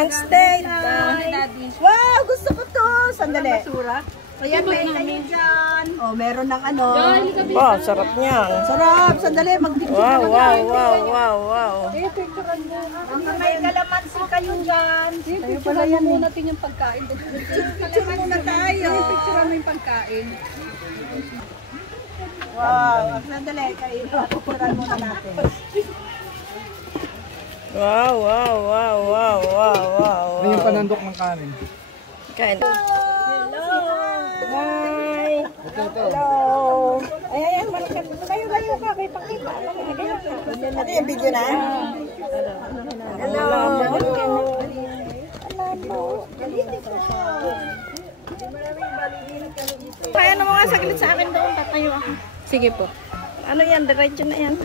Blank state. Wow, gusto ko to. Sandali. Ayan, may kayo dyan. Oh, meron ng ano. Wow, sarap niya. Sarap. Sandali, mag-picture Wow, wow, wow, wow, wow. May kalamansi kayo dyan. Picturean mo muna natin yung pagkain. Picture muna tayo. Picturean mo yung pagkain. Wow, sandali. Picturean muna natin. Wow, wow, wow, wow, wow, wow. Ano yung panandok ng kanin? Kain. Hi! Hello! Ay, layo ka. Kay pakita. Ano yung video na? Hello! Kaya mo nga saglit sa akin doon. Tatayo ako. Sige po. Ano yan? Diretso na yan.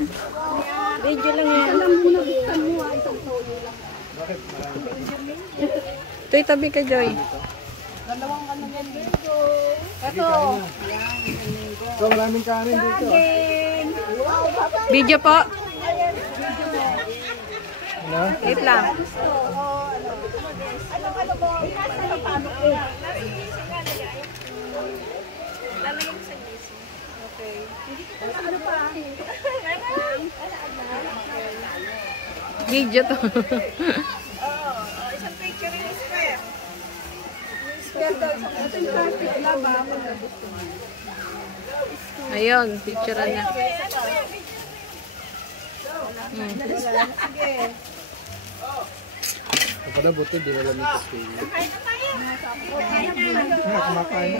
Video lang yan. Joy, tabi ka, Joy. Dalawang ano yan dito. Ito. So, maraming kanin dito. Video po. Ano? Wait lang. Ano mo? Paano ko? Lalagyan sa GC. Okay. Ano pa? Video to. Isang picture in square. Ayun, picturean niya. Kapag buti, di wala nito. Kumakain.